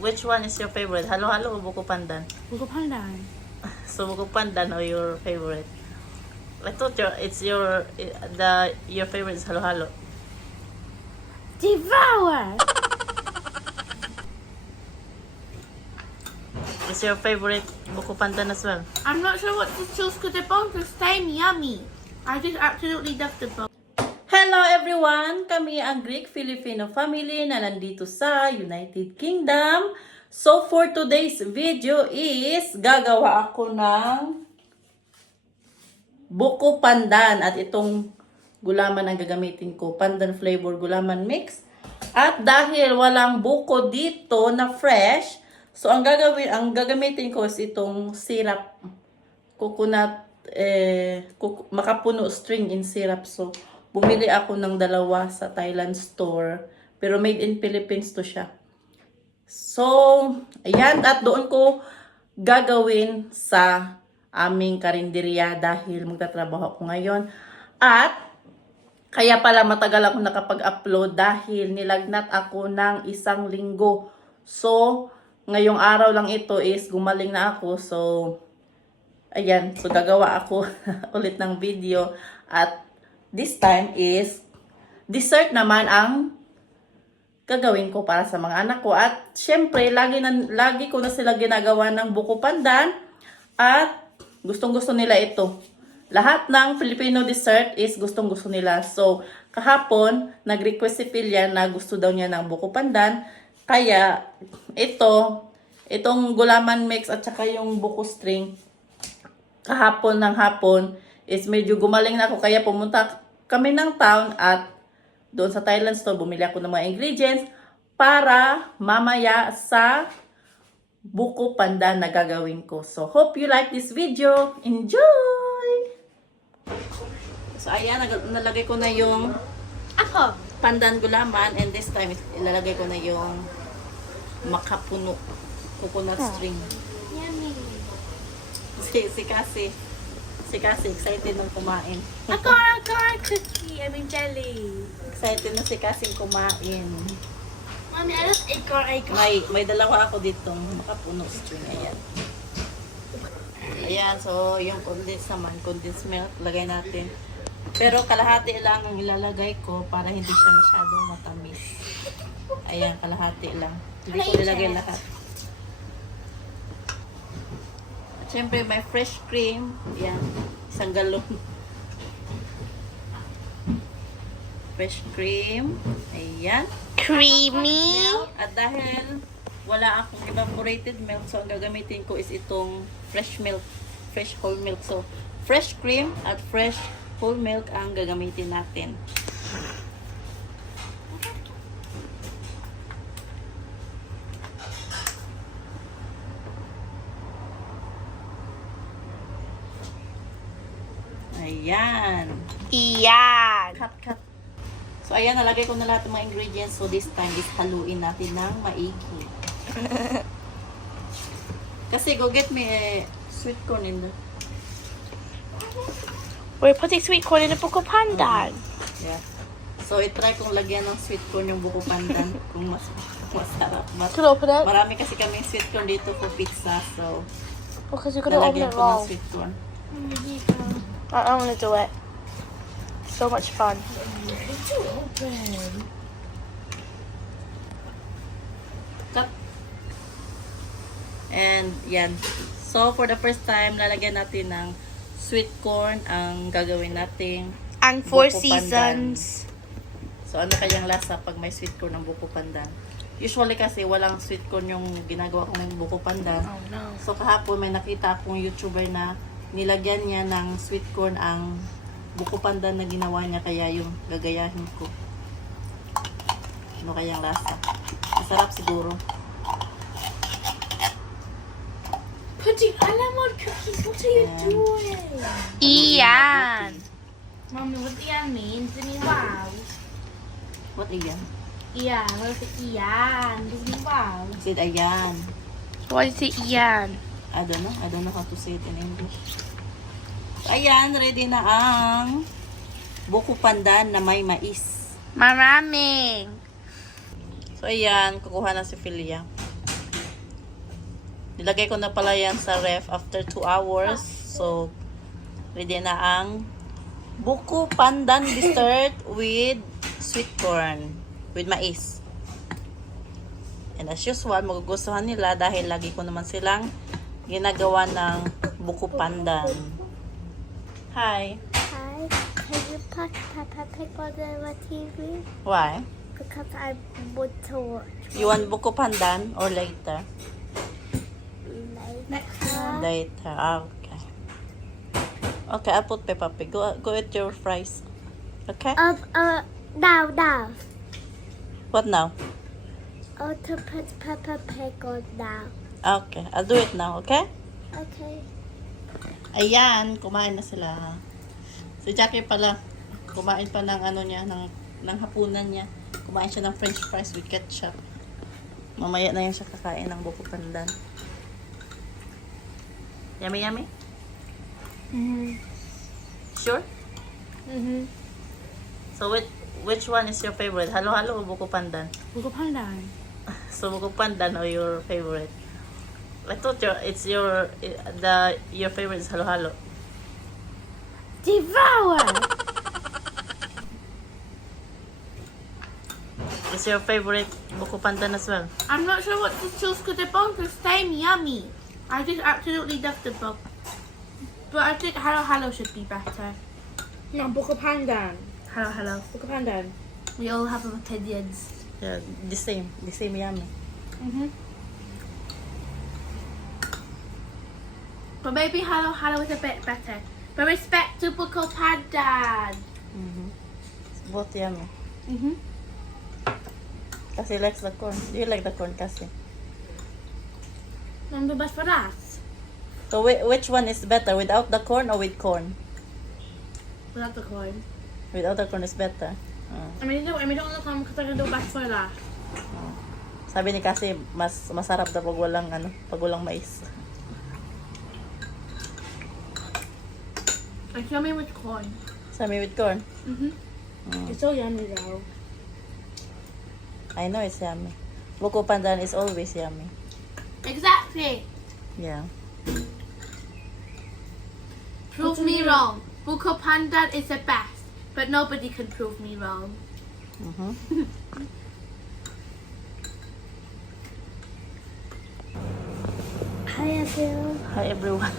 which one is your favorite? Halo-halo o buko pandan? Buko pandan. So buko pandan or your favorite? I thought your favorite is halo-halo. Devour! Is your favorite buko pandan as well? I'm not sure what to choose because they're both the same yummy. I just absolutely love them both. Hello everyone! Kami ang Greek Filipino family na nandito sa United Kingdom. So for today's video is gagawa ako ng buko pandan at itong gulaman ang gagamitin ko. Pandan flavor gulaman mix. At dahil walang buko dito na fresh, so ang gagamitin ko is itong syrup. Coconut, makapuno string in syrup. So bumili ako ng dalawa sa Thailand store. Pero made in Philippines to siya. So, ayan. At doon ko gagawin sa aming karinderya dahil magtatrabaho ako ngayon. At, kaya pala matagal ako nakapag-upload dahil nilagnat ako ng 1 linggo. So, ngayong araw lang ito is gumaling na ako. So, ayan. So, gagawa ako ulit ng video. At, this time is dessert naman ang gagawin ko para sa mga anak ko. At syempre, lagi ko na sila ginagawa ng buko pandan. At gustong-gusto nila ito. Lahat ng Filipino dessert is gustong-gusto nila. So, kahapon, nag-request si Pilya na gusto daw niya ng buko pandan. Kaya, itong gulaman mix at saka yung buko string, kahapon ng hapon, is medyo gumaling na ako. Kaya pumunta kami ng town at doon sa Thailand store, bumili ako ng mga ingredients para mamaya sa buko pandan na gagawin ko. So, hope you like this video. Enjoy! So, ayan, nalagay ko na yung pandan gulaman and this time, ilalagay ko na yung makapuno coconut string. Yummy. Si Cassie, excited nang kumain. I got a cookie. I mean jelly. Excited na si Cassie kumain. Mommy, I just got. May dalawa ako ditong makapuno string. Ayan. Ayan, so yung condensed milk, lagay natin. Pero kalahati lang ang ilalagay ko para hindi siya masyadong matamis. Ayan, kalahati lang. Hindi ko nilagay lahat. Siyempre, may fresh cream. Yan. 1 galon. Fresh cream. Ayan. Creamy. At dahil wala akong evaporated milk, so ang gagamitin ko is itong fresh milk. Fresh whole milk. So, fresh cream at fresh whole milk ang gagamitin natin. Ayan. Iyan. Cut. So, ayan, nalagay ko na lahat ng mga ingredients. So, this time is haluin natin ng maigi. Kasi, go get me a sweet corn in the... We're putting sweet corn in a buko pandan. Yeah. So, itry kong lagyan ng sweet corn yung buko pandan kung masarap. Can I open it? Marami kasi kami sweet corn dito for pizza. So, Because you're gonna open lalagyan it ko ng wrong. sweet corn. I don't want to do it. So much fun. Cut. And, yan. So, for the first time, lalagyan natin ng sweet corn ang gagawin nating And 4 buko seasons. pandan. So, ano kayang lasa pag may sweet corn ng buko pandan? Usually kasi walang sweet corn yung ginagawa ko ng buko pandan. Oh no. So, kahapon may nakita akong YouTuber na nilagyan niya ng sweet corn ang buko pandan na ginawa niya, kaya yung gagayahin ko. Ano kayang lasa? Masarap siguro. Putting alamod cookies. What are you doing? Iyan. Mommy, what do that mean? Does it mean wow? What iyan? Iyan. What is it? Iyan. Does it mean wow? Said ayan. What is it? Iyan. I don't know how to say it in English. So, ayan, ready na ang buko pandan na may mais. Maraming. So, ayan, kukuha na si Philia. Nilagay ko na pala yan sa ref after 2 hours. So, ready na ang buko pandan dessert with sweet corn. With mais. And as usual, magugustuhan nila dahil lagi ko naman silang ginagawa ng buko pandan. Hi. Hi, can you put Peppa Pig on the TV? Why? Because I want to watch You want buko pandan or later? later. Later. Okay. Okay, I'll put Peppa Pig. Go eat your fries. Okay? Now. What now? To put Peppa Pig on now. Okay, I'll do it now, okay? Okay. Ayan, kumain na sila. Si Jackie pala, kumain pa ng ano niya, ng hapunan niya. Kumain siya ng french fries with ketchup. Mamaya na yan siya kakain ng buko pandan. Yummy, yummy? Sure? So, which one is your favorite? Halo-halo o buko pandan? Buko pandan. So, buko pandan or your favorite? I thought your favorite is halo-halo. Devour! Is your favorite buko pandan as well? I'm not sure what to choose because they're both the same yummy. I just absolutely love the book. But I think Hello Hello should be better. No, Buko Pandan. Hello Hello. Buko Pandan. We all have opinions. Yeah, the same yummy. But maybe Hello Hello is a bit better. But respect to Buko Pandan. Both yummy. Kasi likes the corn. Do you like the corn kasi? And the best for us. So which one is better? Without the corn or with corn? Without the coin. Without the corn is better. I mean, don't want to come because I can do best for last. Sabi ni kasi mas masarap daw pag walang mais. Like yummy with corn. Sabi with corn. It's so yummy though. I know it's yummy. Buko pandan is always yummy. Exactly. Yeah. Prove me wrong. Buko Pandan is the best, but nobody can prove me wrong. Hi everyone. Hi everyone.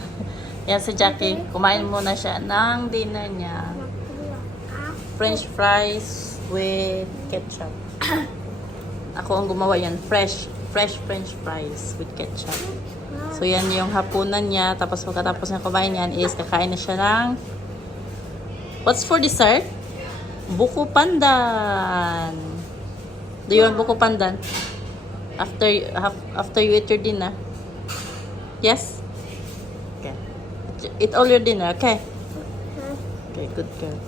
Yan si Jackie. Kumain muna siya ng dinner niya. French fries with ketchup. Ako ang gumawa yan. Fresh French fries with ketchup. So yan yung hapunan niya. Tapos pagkatapos niya kumain yan is kakain na siya ng what's for dessert? Buko pandan. Do you want buko pandan? After you eat your dinner? Yes? Okay. Eat all your dinner, okay? Okay, good girl.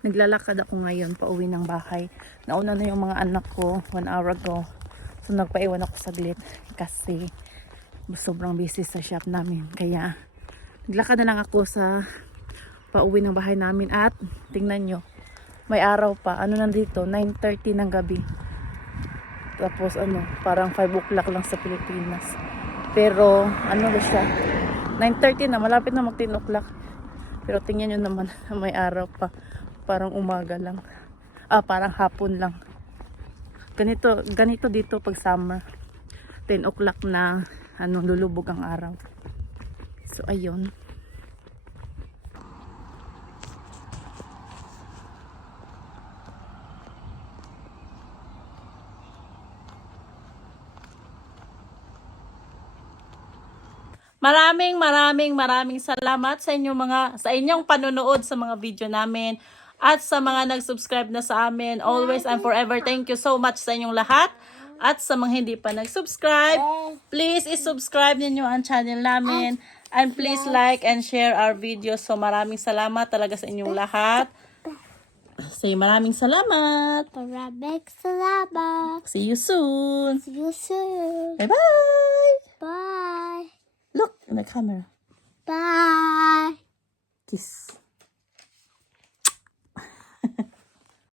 Naglalakad ako ngayon pauwi ng bahay. Nauna na yung mga anak ko 1 hour ago. So nagpaiwan ako saglit kasi sobrang busy sa shop namin. Kaya naglakad na lang ako sa pauwi ng bahay namin at tingnan nyo, may araw pa. Ano nandito? 9:30 ng gabi. Tapos parang 5 o'clock lang sa Pilipinas. Pero ano na siya? 9:30 na, malapit na mag 10 o'clock. Pero tingnan nyo naman, may araw pa. Parang umaga lang. Parang hapon lang. Ganito dito pag summer. 10 o'clock na lulubog ang araw. So ayun. Maraming salamat sa inyong panonood sa mga video namin at sa mga nag-subscribe na sa amin. Always and forever, thank you so much sa inyong lahat. At sa mga hindi pa nag-subscribe, please i-subscribe ninyo ang channel namin. And please like and share our videos. So maraming salamat talaga sa inyong lahat. Say maraming salamat. Maraming salamat. See you soon. See you soon. Bye-bye. Bye. Look in the camera. Bye. Kiss.